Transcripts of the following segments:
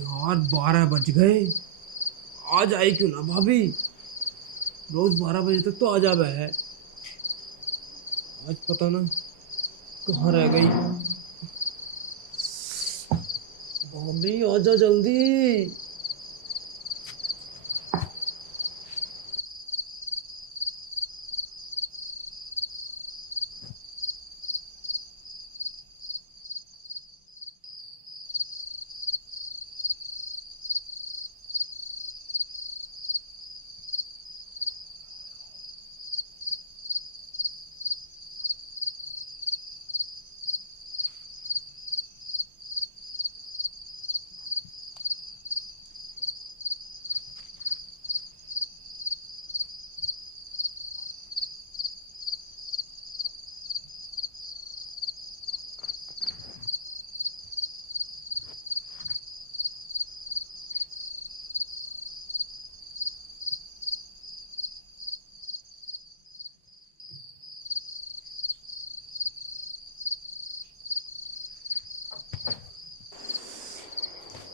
यार 12 बज गए। आज आई क्यों ना भाभी? रोज 12 बजे तक तो आ जावे है। आज पता ना कहाँ रह गई। भाभी आजा जल्दी।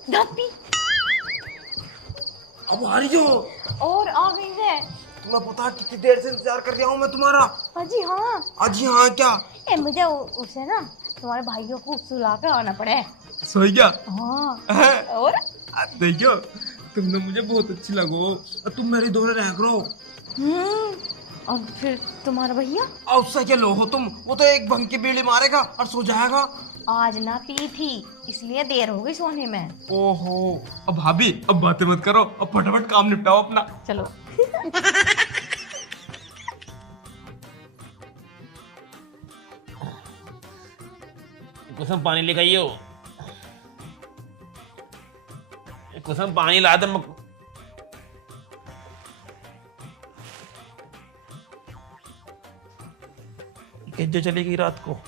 दादी अब आ रही हो? और आ गई है। तुम्हें पता है कितनी देर से इंतजार कर रहा हूँ मैं तुम्हारा। अजी हाँ। अजी हाँ क्या? मुझे उसे ना तुम्हारे भाइयों को सुला कर आना पड़े। सोई क्या? हाँ। और देखो तुमने मुझे बहुत अच्छी लगो और तुम मेरे दोनों रह करो। और फिर तुम्हारा भैया? और उससे क्या लो हो तुम? वो तो एक भंग की बीड़ी मारेगा और सो जाएगा। आज ना पी थी इसलिए देर हो गई सोने में। ओहो। अब भाभी अब बातें मत करो, अब फटाफट काम निपटाओ अपना। चलो। कुसुम पानी लेकर आइयो। कुसुम पानी ला दे। जो चली गई रात को।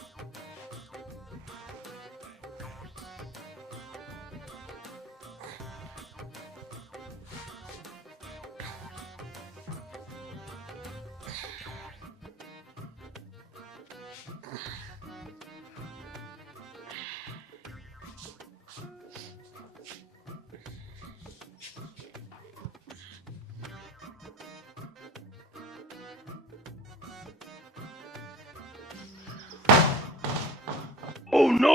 Oh no!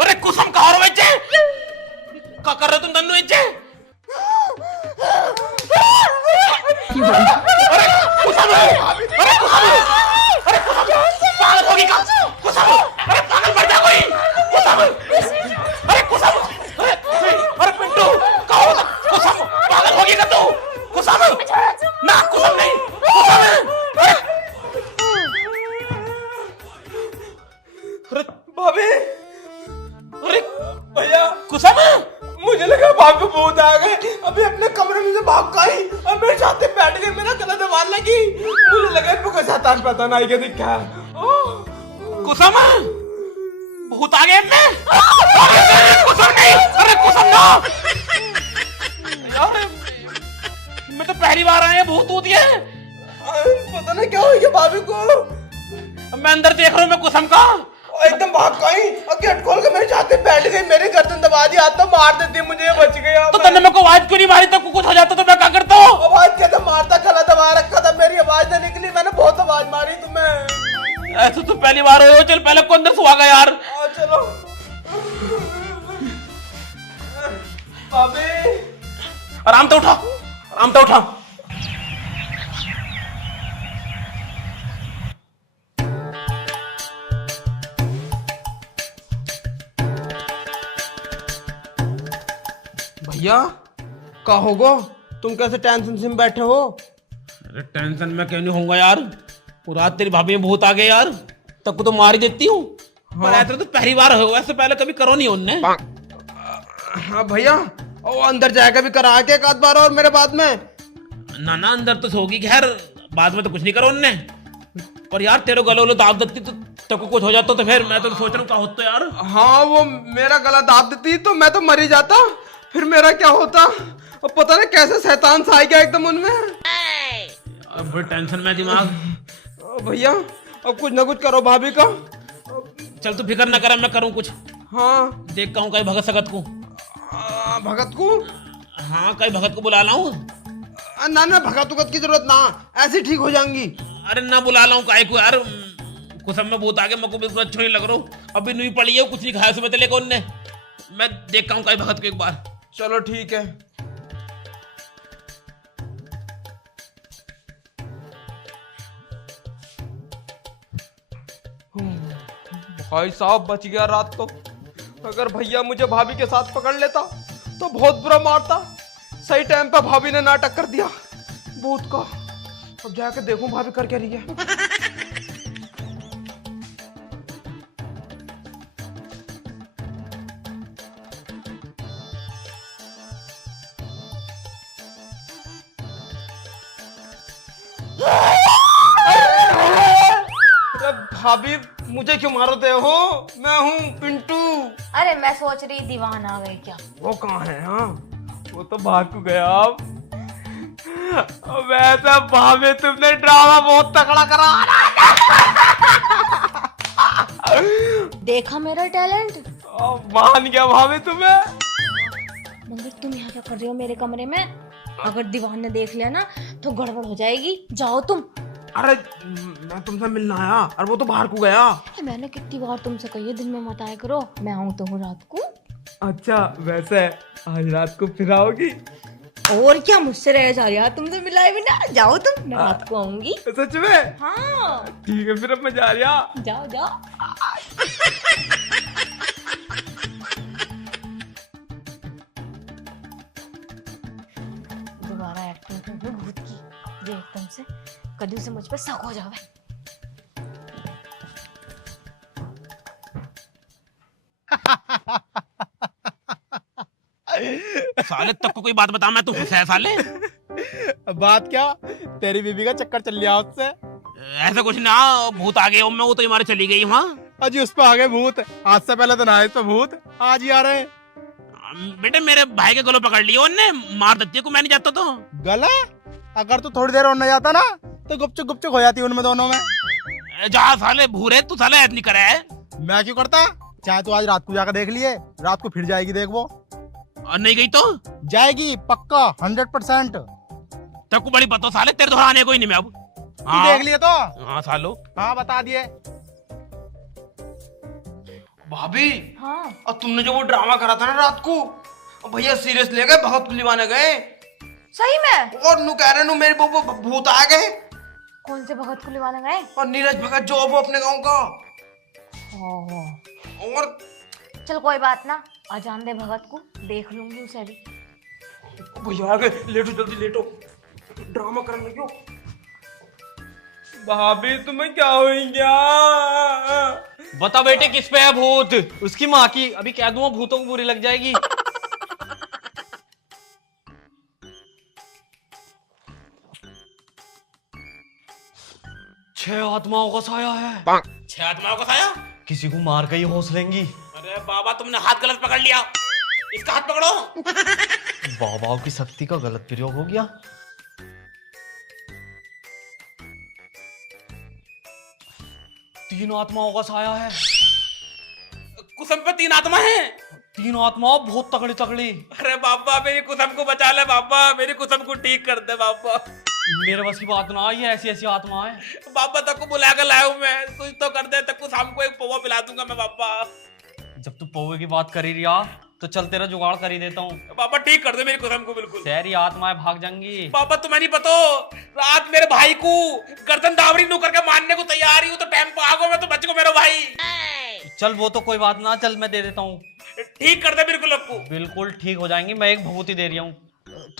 अरे कुसुम कहाँ हो बच्चे? क्या कर रहे हो तुम दोनों बच्चे? अरे कुसुम! अरे कुसुम! अरे कुसुम! पागल होगी क्या? कुसुम! अरे पागल मर जा कोई! कुसुम! अरे कुसुम! अरे पिंटू! कहाँ हो? कुसुम! पागल होगी क्या तू? कुसुम! ना कुसुम नहीं! कुसुम! अरे भाभी! अरे भैया! कुसुम! मुझे लगा भाभी भूत आ गए। अभी अपने कमरे में से भाग गई और मेरे साथ बैठ गई। मेरा गला दबाने लगी। मुझे लगा इनको शैतान पता नहीं क्या दिखा। कुसुम! भूत आ गए में? कुसुम नहीं! अरे कुसुम ना! यार मैं तो पहली बार आया भूत होती है। पता नहीं क्या हो गया भाभी को। मैं अंदर देख रहा हूँ मैं कुसुम का। एकदम भाग गई और गेट खोल के मेरे साथ बैठ गई। मेरे गर्दन दबा दी, हाथ तो मार देती, मुझे बच गया। तो तन्ने मेरे को आवाज क्यों नहीं मारी? तो कुछ हो जाता तो मैं क्या करता हूँ? आवाज कैसे मारता? गला दबा रखा था, मेरी आवाज नहीं निकली। मैंने बहुत आवाज मारी तुम्हें। ऐसा तो पहली बार हो। चल पहले को अंदर सुहागा यार। चलो भाभी। आराम तो उठा, आराम तो उठा। भैया का होगो? तुम कैसे टेंशन से बैठे हो? अरे टेंशन में क्यों नहीं होऊंगा यार? वो रात तेरी भाभी में भूत आ गए यार। तब को तो मार ही देती हूँ। पर ऐसा तो पहली बार हो, ऐसे पहले कभी करो नहीं उनने। हाँ भैया, वो अंदर जाएगा भी करा के एक आध बार और मेरे बाद में। ना ना अंदर तो सोगी, खैर बाद में तो कुछ नहीं करो उनने। पर यार तेरे गले वले दाब देती तो कुछ हो जाता तो फिर मैं तो सोच रहा हूँ क्या होता यार। हाँ वो मेरा गला दाब देती तो मैं तो मर ही जाता। फिर मेरा क्या होता? और पता नहीं कैसे शैतान सा आ गया एकदम उनमें। अब बड़ी टेंशन में दिमाग। भैया अब कुछ ना कुछ करो भाभी का। चल तू फिक्र ना कर, मैं करूँ कुछ। हाँ देख कहूँ कहीं भगत सकत को। भगत को। हाँ कहीं भगत को बुला लाऊं। ना ना भगत उगत की जरूरत ना, ऐसे ठीक हो जाएंगी। अरे ना बुला लाऊं काहे को यार, कुछ में बहुत आगे मेरे को बिल्कुल अच्छा नहीं लग रहा हूँ। अभी नहीं पड़ी है, कुछ नहीं खाया सुबह तले कौन ने। मैं देखता हूँ कहीं भगत को एक बार। चलो ठीक है। भाई साहब बच गया रात तो। अगर भैया मुझे भाभी के साथ पकड़ लेता तो बहुत बुरा मारता। सही टाइम पे भाभी ने नाटक कर दिया भूत का। अब जाके देखूं भाभी कर क्या रही है। अरे भाभी मुझे क्यों मारते हो? मैं हूँ पिंटू। अरे मैं सोच रही दीवान आ गई क्या। वो कहाँ है? हाँ वो तो भाग को गया। अब वैसे भाभी तुमने ड्रामा बहुत तगड़ा करा। देखा मेरा टैलेंट। मान गया भाभी तुम्हें। मगर तुम यहाँ क्या कर रही हो मेरे कमरे में? अगर दीवान ने देख लिया ना तो गड़बड़ हो जाएगी। जाओ तुम। अरे मैं तुमसे मिलना आया और वो तो बाहर को गया। मैंने कितनी बार तुमसे कही है दिन में मत आया करो, मैं आऊँ तो हूँ रात को। अच्छा वैसे आज रात को फिर आओगी? और क्या मुझसे रह जा रही है, तुमसे मिलाए बिना। जाओ तुम, मैं रात को आऊंगी। सच में? हाँ ठीक है फिर अब मैं जा रहा। जाओ जाओ। दोबारा एक्टिंग कर दो भूत की, जो एकदम से कद्दू से मुझ पर शक हो जावे। साले तक को कोई बात बता, मैं तू खुश है साले। बात क्या, तेरी बीबी का चक्कर चल लिया उससे। ऐसा कुछ ना, भूत आ गए मैं, वो तो हमारे चली गई वहाँ। अजी उस पे आ गए भूत। आज से पहले तो ना इस पे भूत, आज ही आ रहे हैं। बेटे मेरे भाई के गलों पकड़ लिया उनने, मार देती को मैं नहीं जाता तो। गला? अगर तू थोड़ी देर और नहीं जाता ना तो गुपचुप गुपचुप हो जाती उनमें दोनों में। जा साले भूरे, तू साले ऐसा नहीं करे है। मैं क्यों करता? चाहे तू आज रात को जाकर देख लिए, रात को फिर जाएगी देख वो। और नहीं गई तो जाएगी पक्का 100%। तब को बड़ी पता साले, तेरे दोहरा आने को ही नहीं मैं अब। तू देख लिए तो? हाँ सालो। हाँ बता दिए। भाभी हाँ और तुमने जो वो ड्रामा करा था ना रात को, भैया सीरियस ले गए, भगत को लिवाने गए। सही में? और नु कह रहे नु मेरे वो भूत आ गए। कौन से भगत को लिवाने गए? और नीरज भगत जो वो अपने गांव का। और चल कोई बात ना, आ जान दे भगत को, देख लूंगी उसे भी। भैया आ गए, लेटो जल्दी लेटो, ड्रामा करने लगे हो। भाभी तुम्हें क्या हो गया? बता बेटे किस पे है भूत? उसकी माँ की। अभी कह दूंगा भूतों को बुरी लग जाएगी। छह आत्माओं का साया है। 6 आत्माओं का साया? किसी को मार के ही होश लेंगी। अरे बाबा तुमने हाथ गलत पकड़ लिया, इसका हाथ पकड़ो। बाबाओं की शक्ति का गलत प्रयोग हो गया। तीन आत्माओं का साया है। कुसम पे 3 आत्मा है। तीन आत्माओं बहुत तगड़ी तगड़ी। अरे बाबा मेरी कुसम को बचा ले बाबा, मेरी कुसम को ठीक कर दे बाबा। मेरे बस की बात ना, ये ऐसी ऐसी आत्मा है। बाबा तक को बुला कर लाया हूं मैं, कुछ तो कर दे, तक को शाम को एक पौवा पिला दूंगा मैं बाबा। जब तू पौवे की बात कर ही रिया तो चल तेरा जुगाड़ कर ही देता हूँ। बाबा ठीक कर दे मेरी कुसम को बिल्कुल। शहरी आत्माएं भाग जाएंगी। बाबा तुम्हें नहीं पता, रात मेरे भाई को गर्दन दावरी नु करके मारने को तैयार ही हूं, तो टाइम पे आगो मैं तो बच को मेरा भाई। चल वो तो कोई बात ना, चल मैं दे देता हूँ। ठीक कर दे बिल्कुल आपको। बिल्कुल ठीक हो जाएंगी। मैं एक भभूति दे रहा हूँ,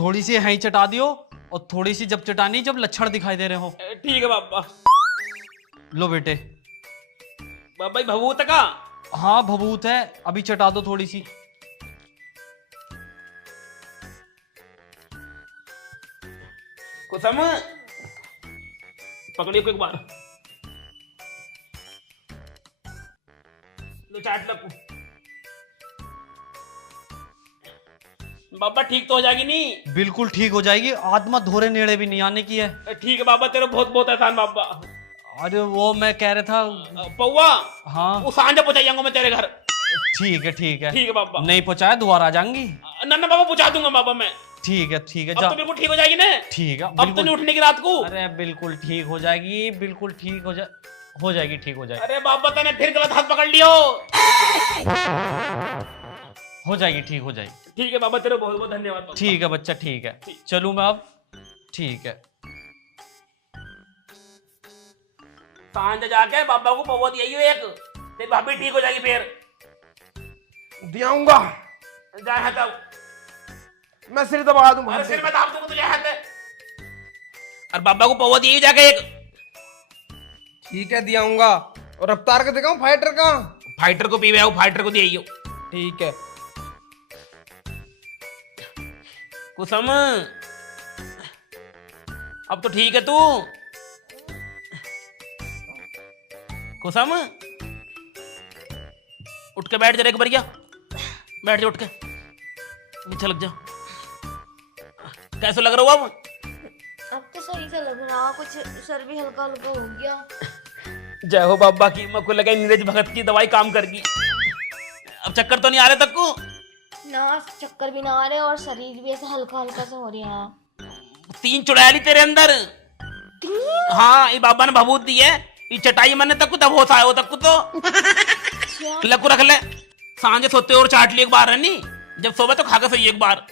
थोड़ी सी यहीं चटा दियो और थोड़ी सी जब चटानी जब लक्षण दिखाई दे रहे हो। ठीक है बाबा। लो बेटे। बाबा भभूत का? हाँ भभूत है, अभी चटा दो थोड़ी सी। कुसम पकड़िए को एक बार, लो चाट लकू। बाबा ठीक तो हो जाएगी नहीं? बिल्कुल ठीक हो जाएगी, आत्मा धोरे नेड़े भी नहीं आने की है। ठीक है बाबा, तेरे बहुत बहुत एहसान बाबा। अरे वो मैं कह रहा था। पौवा, हाँ वो सांझ पहुंचा जाऊंगा मैं तेरे घर। ठीक है ठीक है। ठीक है बाबा। नहीं पहुंचाया दोबारा आ जाएंगी। ना ना बाबा, पहुंचा दूंगा बाबा मैं। ठीक है अब जा। तो बिल्कुल ठीक हो जाएगी ना? ठीक है अब तो बिल्कुल। नहीं उठने की रात को? अरे बिल्कुल ठीक हो जाएगी, बिल्कुल ठीक हो जाएगी, ठीक हो जाएगी। अरे बाबा तूने फिर गलत हाथ पकड़ लियो। हो जाएगी, ठीक हो जाएगी। ठीक है बाबा, तेरे बहुत बहुत धन्यवाद बाबा। ठीक है बच्चा, ठीक है। चलूं मैं अब? ठीक है। सांझ जाके बाबा को पौवा दिया एक, तेरी भाभी ठीक हो जाएगी फिर। दियाऊंगा। जा है तब। मैं सिर दबा दूंगा। अरे सिर में दाब दूंगा तुझे हाथ। और बाबा को पौवा दिए जाके एक। ठीक है दियाऊंगा। और रफ्तार का दिखाऊं, फाइटर का? फाइटर को पीवे आओ, फाइटर को दिए। ठीक है। कुसुम, अब तो ठीक है तू? कुसुम, उठ के बैठ जा एक बार, क्या बैठ जा, उठ के नीचे लग जा। कैसा लग रहा हो अब? अब तो सही से लग रहा, कुछ सर भी हल्का हल्का हो गया। जय हो बाबा की। मेरे को लगा नीरज भगत की दवाई काम कर गई। अब चक्कर तो नहीं आ रहे तक को? ना चक्कर भी ना आ रहे और शरीर भी ऐसा हल्का हल्का सा हो रहा है। 3 चुड़ैली तेरे अंदर। हाँ, ये बाबा ने भभूत दी है। ये चटाई मरने तक को तब होता है, वो तक को तो लकू रख ले। सांझे सोते और चाट ली एक बार है नी, जब सोवे तो खाकर सोइए एक बार।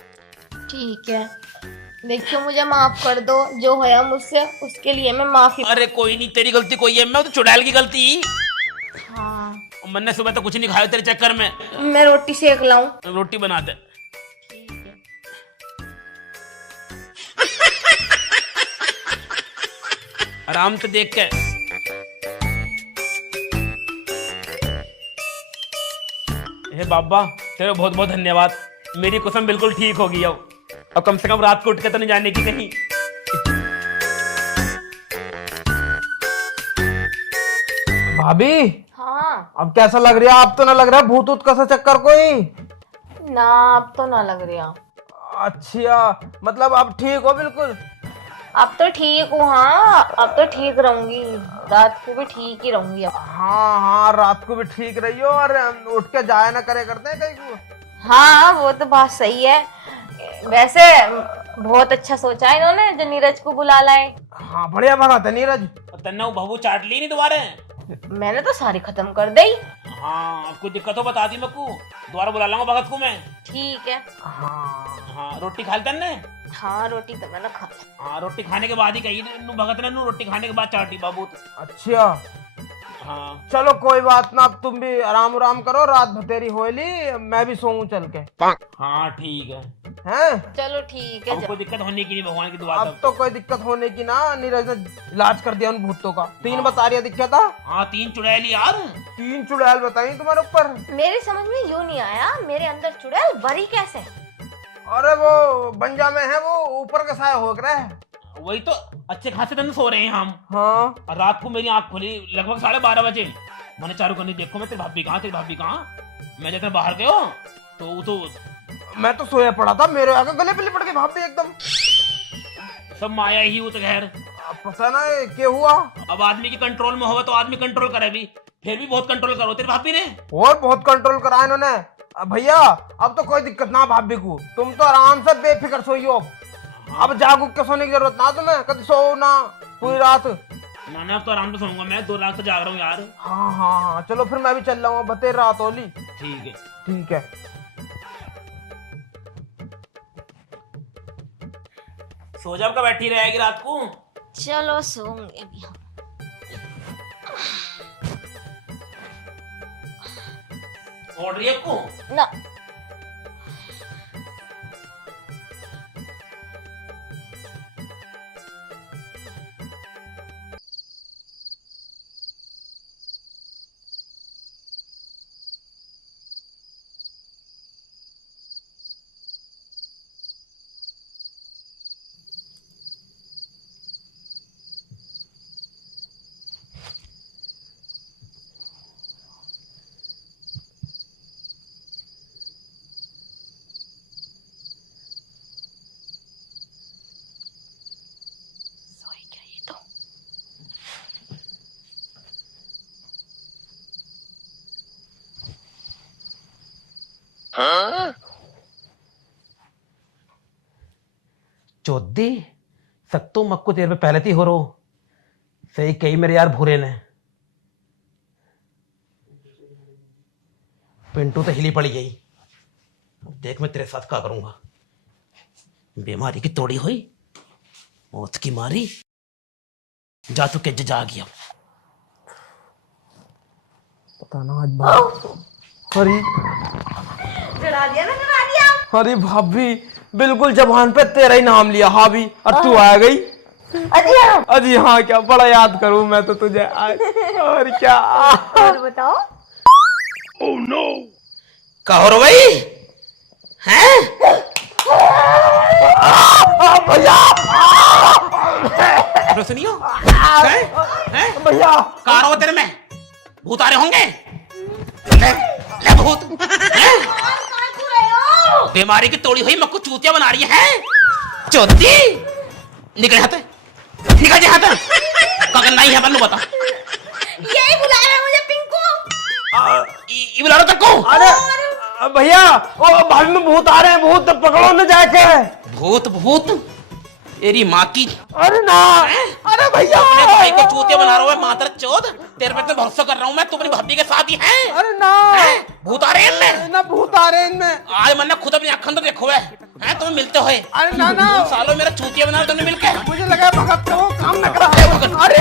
ठीक है, देखियो मुझे माफ कर दो, जो होया मुझसे उसके लिए मैं माफी। अरे कोई नहीं, तेरी गलती कोई है, मैं तो चुड़ैल की गलती। हाँ, मैंने सुबह तो कुछ नहीं खाया तेरे चक्कर में। मैं रोटी सेक लाऊं? रोटी बना दे। ठीक है। आराम से देख के। हे बाबा, तेरे बहुत बहुत धन्यवाद। मेरी कुसुम बिल्कुल ठीक हो गई अब कम से कम रात को उठ के तो नहीं जाने की कहीं। भाभी, हाँ अब कैसा लग रहा है? आप तो ना लग रहा है भूत ऊत का सा चक्कर कोई? ना, अब तो ना लग रहा। अच्छा, मतलब अब ठीक हो बिल्कुल? अब तो ठीक हूँ। हाँ, अब तो ठीक रहूंगी, रात को भी ठीक ही रहूंगी अब। हाँ हाँ, रात को भी ठीक रही हो और उठ के जाया ना करे करते हैं कहीं को। हाँ, वो तो बात सही है। वैसे बहुत अच्छा सोचा है इन्होंने जो नीरज को बुला लाए। हाँ, बढ़िया भगा था नीरज। तन्ना बहू चाट ली नहीं दोबारा? मैंने तो सारी खत्म कर दी। हाँ, कोई दिक्कत हो बता दी मेरे को, दोबारा बुला लाऊंगा भगत को मैं। ठीक है। हाँ हाँ, रोटी खा ली ने? हाँ, रोटी तो मैंने खा ली। हाँ, रोटी खाने के बाद ही कही नू भगत ने, नू रोटी खाने के बाद चाटी बाबू। अच्छा, हाँ चलो कोई बात ना, अब तुम भी आराम आराम करो, रात भतेरी होली, मैं भी सोऊं चल के। हाँ ठीक है। हैं? चलो ठीक है। अब कोई दिक्कत होने की नहीं, भगवान की दुआ। अब तो कोई दिक्कत होने की ना, नीरज ने इलाज कर दिया उन भूतों का। 3 बता रही दिक्कत था। हाँ, 3 चुड़ैली यार। 3 चुड़ैल बताई तुम्हारे ऊपर। मेरी समझ में यूं नहीं आया, मेरे अंदर चुड़ैल भरी कैसे? अरे वो बंजा में है, वो ऊपर का साया हो रहा है। वही तो, अच्छे खासे दिन सो रहे हैं हम। हाँ, और रात को मेरी आंख खुली लगभग 12:30 बजे। मैंने चारों करनी देखो, मैं तेरी भाभी कहाँ, तेरी भाभी कहाँ। मैं जैसे बाहर गयो तो वो तो मैं तो सोया पड़ा था, मेरे आगे गले पे लिपट के भाभी एकदम। सब माया ही हो तो खैर। अब पता ना ये क्या हुआ। अब आदमी की कंट्रोल में हो तो आदमी कंट्रोल करे भी, फिर भी बहुत कंट्रोल करो तेरी भाभी ने। और बहुत कंट्रोल करा इन्होंने। अब भैया, अब तो कोई दिक्कत ना भाभी को, तुम तो आराम से बेफिक्र सोइयो। अब जागूक के सोने की जरूरत ना तुम्हें, कभी सो ना पूरी रात। ना अब तो आराम से सोऊंगा मैं, 2 रात से जाग रहा हूँ यार। हाँ हाँ हाँ, चलो फिर मैं भी चल रहा हूँ, बतेर रात होली। ठीक है। ठीक है। सो जा, कब बैठी रहेगी रात को? चलो सोऊंगे भी। ओढ़ रही है को? ना, चौधरी सकतो मक्को तेरे पे पहले थी हो रो सही कही मेरे यार भूरे ने। पिंटू तो हिली पड़ी गई। देख मैं तेरे साथ क्या करूंगा। बीमारी की तोड़ी हुई मौत की मारी जा तू के जा गया। पता ना आज बात। अरे चढ़ा दिया ना, चढ़ा दिया। अरे भाभी बिल्कुल जबान पे तेरा ही नाम लिया हावी और तू आ गई। अजी हाँ क्या बड़ा याद करूं मैं तो तुझे आज। और क्या और बताओ। कहो रो भाई हैं भैया सुनियो हैं भैया कहाँ रहो तेरे में भूत आ रहे होंगे। ले, ले भूत हैं? बीमारी की तोड़ी हुई मक्कू चूतिया बना रही है चौथी। निकल यहाँ से निकल यहाँ से कगर नहीं है बन्नू बता। यही बुला रहा है मुझे पिंकू। ये बुला रहा को। अरे भैया ओ भाभी में भूत आ रहे हैं, भूत पकड़ो न जाके। भूत भूत तेरी माँ की। अरे ना अरे भैया अपने भाई को चूतिया बना रहा है मातर चौथ। तेरे पे तो भरोसा कर रहा हूँ मैं तू अपनी भाभी के साथ ही है। अरे ना भूत आ रहे हैं इनमें ना भूत आ रहे हैं इनमें। आज मैंने खुद अपनी आँखों तो देखो है तुम्हें मिलते हुए। अरे ना ना सालों मेरा चूतिया बना तुमने मिलकर। मुझे लगा भगत का वो काम न करा। अरे